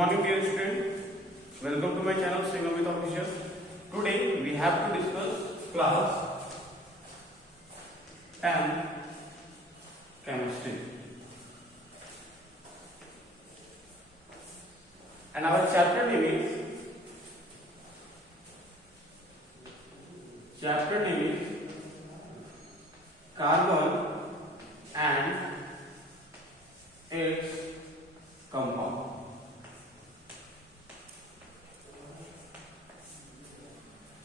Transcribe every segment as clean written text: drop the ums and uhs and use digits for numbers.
morning dear student, welcome to my channel Srigamit Official. Today we have to discuss class 10 chemistry and our chapter name is carbon and its compound.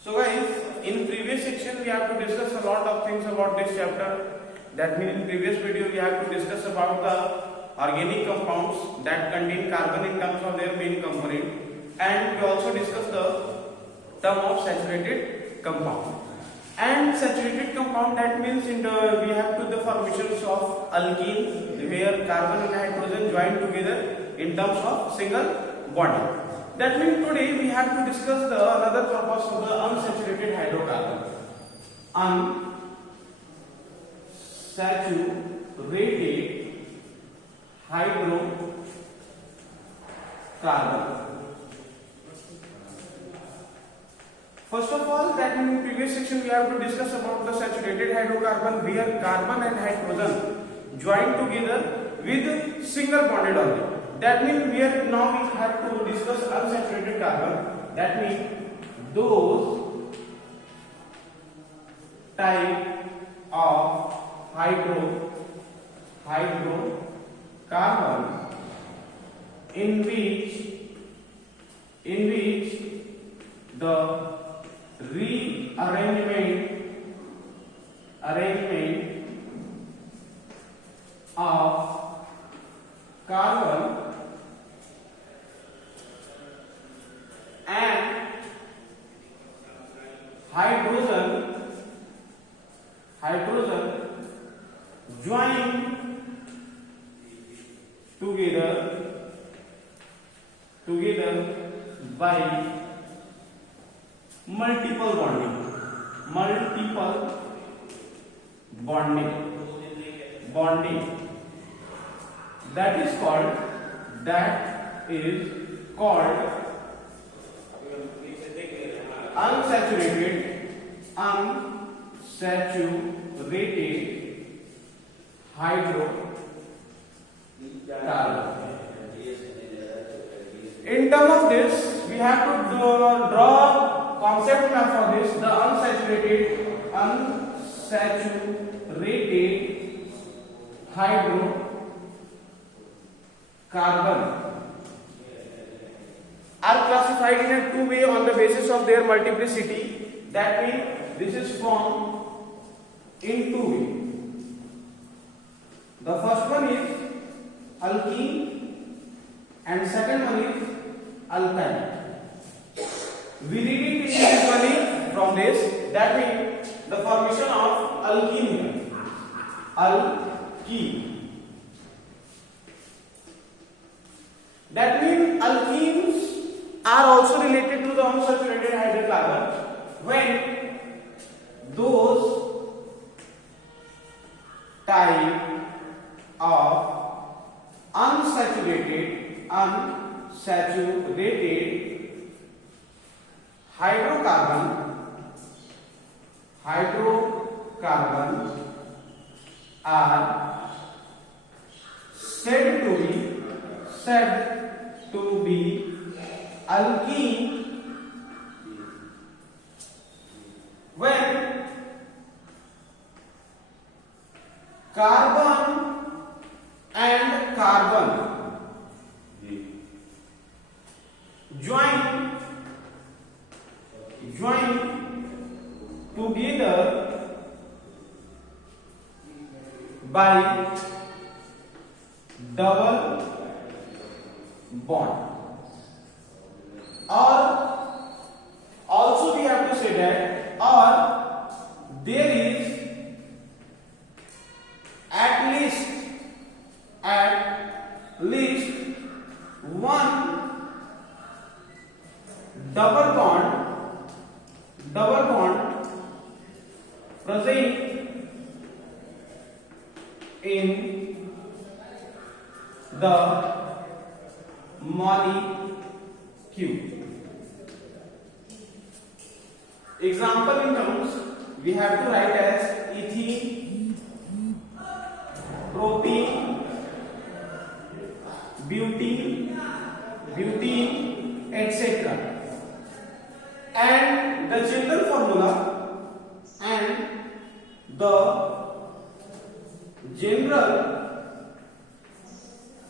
So guys, in previous section we have to discuss a lot of things about this chapter. That means in previous video we have to discuss about the organic compounds that contain carbon in terms of their main component, and we also discussed the term of saturated compound. And saturated compound, that means we have to the formations of alkene where carbon and hydrogen join together in terms of single bond. That means today we have to discuss another purpose of the unsaturated hydrocarbon. Unsaturated hydrocarbon. First of all, that in previous section we have to discuss about the saturated hydrocarbon where carbon and hydrogen join together with single bonded only. That means we have to discuss unsaturated carbon. That means those type of hydrocarbon in which the arrangement of carbon and hydrogen join together by multiple bonding that is called unsaturated hydrocarbon. In terms of this, we have to draw concept map for this. The unsaturated hydrocarbon are classified in a two way on the basis of their multiplicity. That means this is formed in two ways. The first one is alkene and second one is alkyne. We read it individually from this. That means the formation of alkene. That means alkenes are also related to the unsaturated hydrocarbon when those type of unsaturated hydrocarbon are said to be alkene when carbon and carbon join together by double bond. Or also we have to say that, or there is at least one double bond present in the molecule Q. Example in terms we have to write as ethene, propene, butene, etc. And the general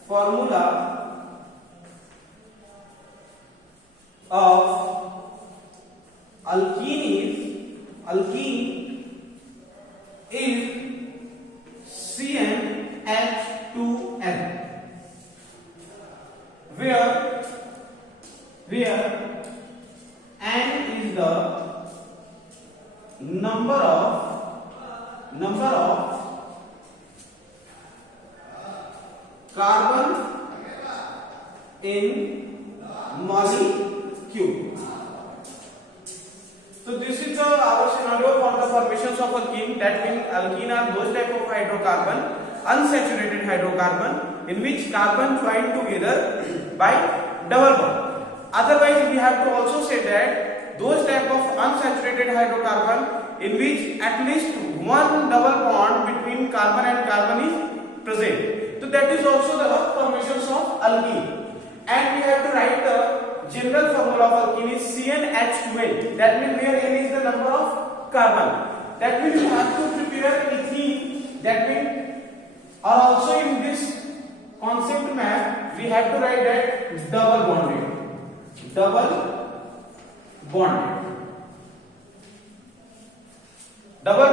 formula of alkene is CnH2n, where n is the number of carbon in molecule. So this is our scenario for the formations of alkene. That means alkene are those type of hydrocarbon, unsaturated hydrocarbon, in which carbon joined together by double bond. Otherwise, we have to also say that those type of unsaturated hydrocarbon in which at least one double bond between carbon and carbon is present. So that is also the formations of alkene. And we have to write the general formula of alkene is CnH2n. That means where n is the number of carbon. That means we have to prepare ethene. That means, or also in this concept map, we have to write that double bonded. Double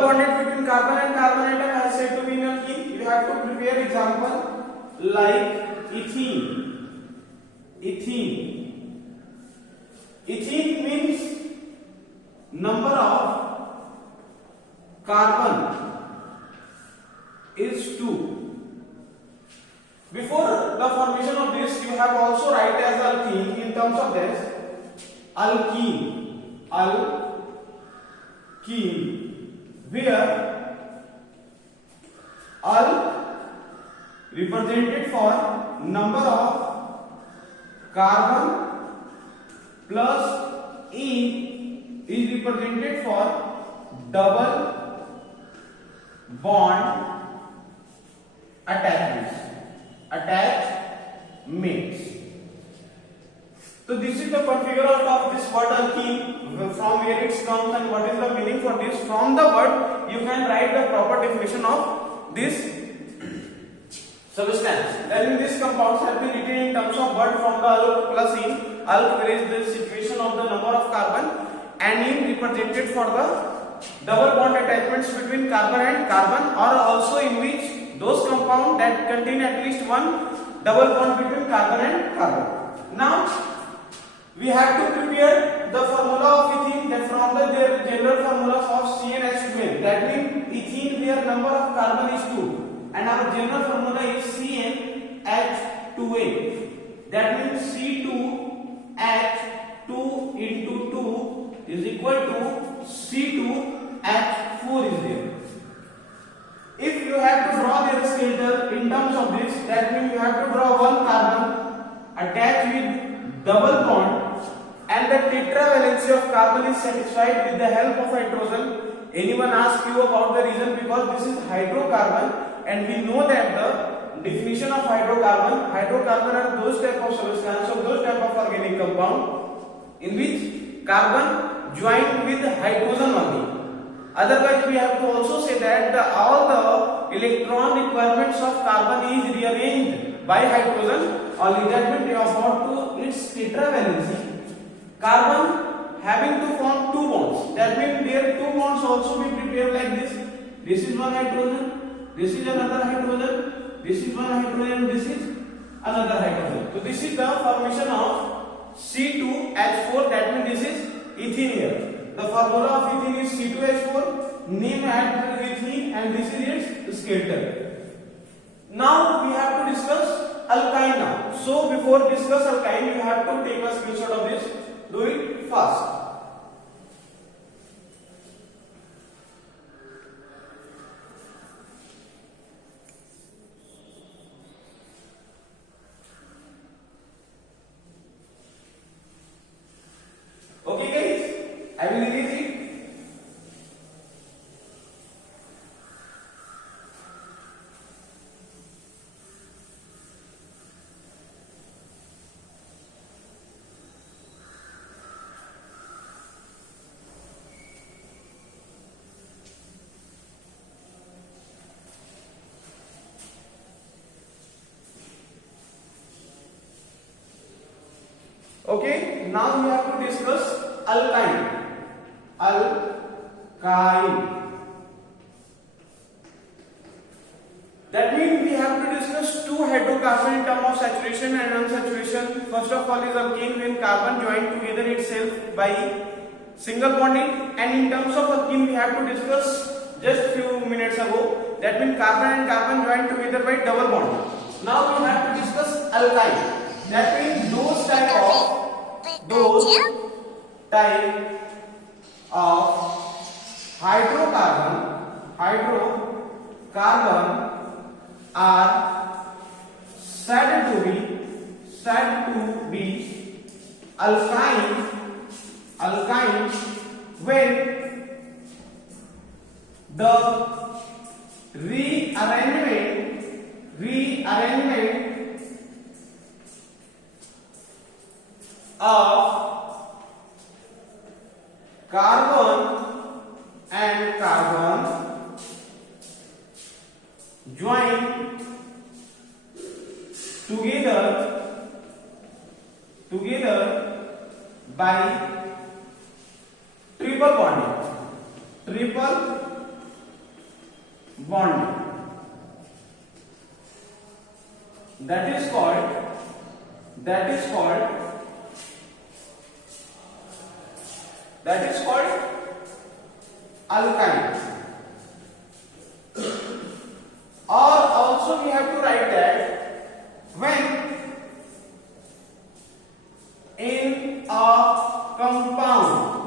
bonded between carbon and carbon atom has said to be in alkene. We have to prepare example like ethene. Ethene means number of carbon is 2. Before the formation of this, you have also write as alkene in terms of this alkene, where al represented for number of carbon plus E is represented for double bond attachments. So this is the configure of this word alkene, from where it comes and what is the meaning for this. From the word you can write the proper definition of this substance. Then this compounds have been written in terms of word from the alk plus in. Alk is the situation of the number of carbon, and in represented for the double bond attachments between carbon and carbon, or also in which those compounds that contain at least one double bond between carbon and carbon. Now we have to prepare the formula of ethene, that from the their general formulas of CnH2n. That means ethene, their number of carbon is 2, and our general formula is CnH2n. That means C2H2 into 2 is equal to C2H4 is there. If you have to draw their skeleton in terms of this, that means you have to draw one carbon attached with double bond, and the tetravalency of carbon is satisfied with the help of hydrogen. Anyone ask you about the reason? Because this is hydrocarbon, and we know that the definition of hydrocarbon are those type of substances or those type of organic compound in which carbon joined with hydrogen only. Otherwise, we have to also say that all the electron requirements of carbon is rearranged by hydrogen, only that means about to its tetravalency. Carbon having to form two bonds. That means their two bonds also be prepared like this. This is one hydrogen, this is another hydrogen, this is one hydrogen, this is another hydrogen. So this is the formation of C2H4. That means this is ethene here. The formula of ethene is C2H4, name add ethene, and this is its skeleton. Now we have to discuss alkyne now. So before discuss alkyne, you have to take a screenshot of this. Do it fast. I will erase it. Okay, now we have to discuss alkyne. Alkyne. That means we have to discuss two hydrocarbon in terms of saturation and unsaturation. First of all is alkene, when carbon join together itself by single bonding, and in terms of alkene we have to discuss just few minutes ago. That means carbon and carbon join together by double bond. Now we have to discuss alkyne. That means those type of hydrocarbon are said to be alkyne when the rearrangement of carbon and carbon join together by triple bonding. That is called alkyne. Or also we have to write that when in a compound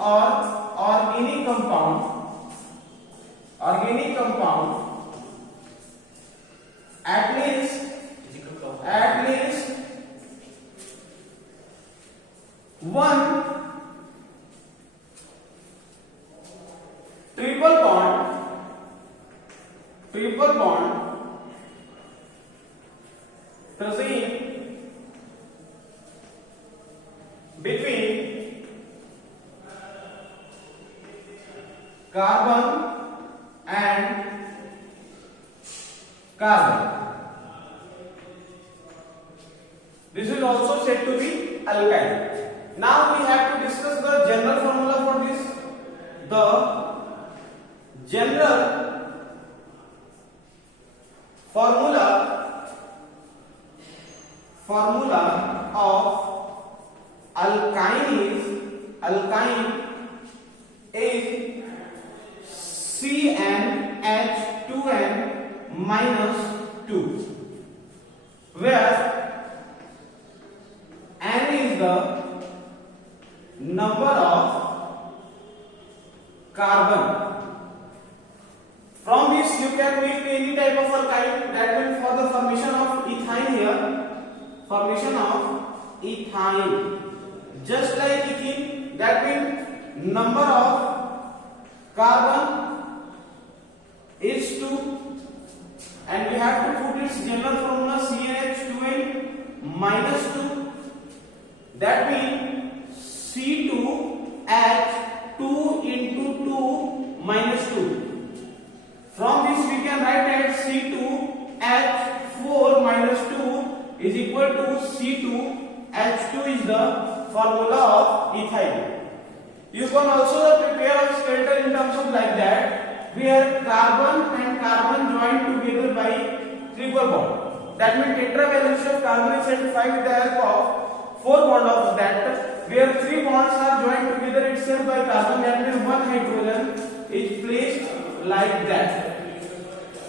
or organic compound at least one triple bond present between carbon and carbon. This is also said to be alkyne. Now we have to discuss the general formula for this. The general formula of alkyne is CnH2n-2, where N is the number of carbon. From this you can make any type of alkyne. That means for the formation of ethine here, just like ethene, that means number of carbon is 2, and we have to put its general formula CnH2n-2. That means C2H2 into 2 minus 2. From this we can write that C2H4 minus 2 is equal to C2H2 is the formula of ethyl. You can also prepare a skeleton in terms of like that, where carbon and carbon join together by triple bond. That means tetravalency of carbon is satisfied with the help of 4 bonds of that, where 3 bonds are joined together itself by carbon. That means 1 hydrogen is placed like that.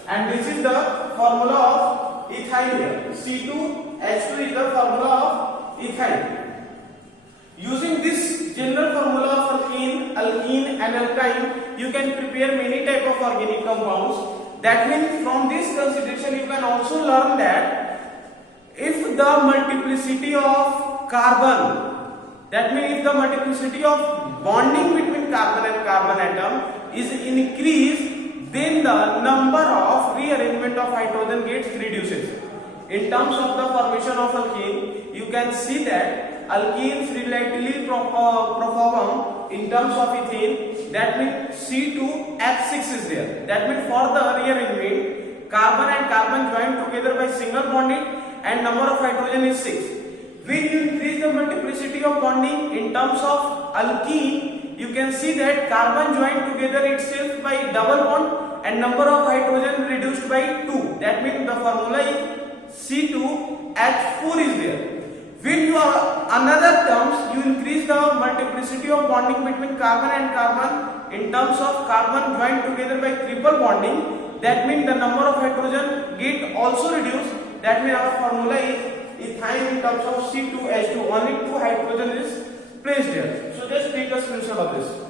And this is the formula of ethyl here. C2H2 is the formula of ethyl. Using this general formula of alkene and alkyne, you can prepare many type of organic compounds. That means from this consideration you can also learn that if the multiplicity of carbon, that means if the multiplicity of bonding between carbon and carbon atom is increased, then the number of rearrangement of hydrogen gets reduces. In terms of the formation of alkene, you can see that alkenes relatively perform in terms of ethene. That means C2H6 is there. That means for the rearrangement, carbon and carbon join together by single bonding and number of hydrogen is 6. When you increase the multiplicity of bonding in terms of alkene, you can see that carbon join together itself by double bond and number of hydrogen reduced by 2. That means the formula is C2H4 is there. When you are another terms, you increase the multiplicity of bonding between carbon and carbon in terms of carbon joined together by triple bonding. That means the number of hydrogen get also reduced. That means our formula is ethyne in terms of C2H2. Only 2 hydrogen is placed here. So just take a screenshot of this.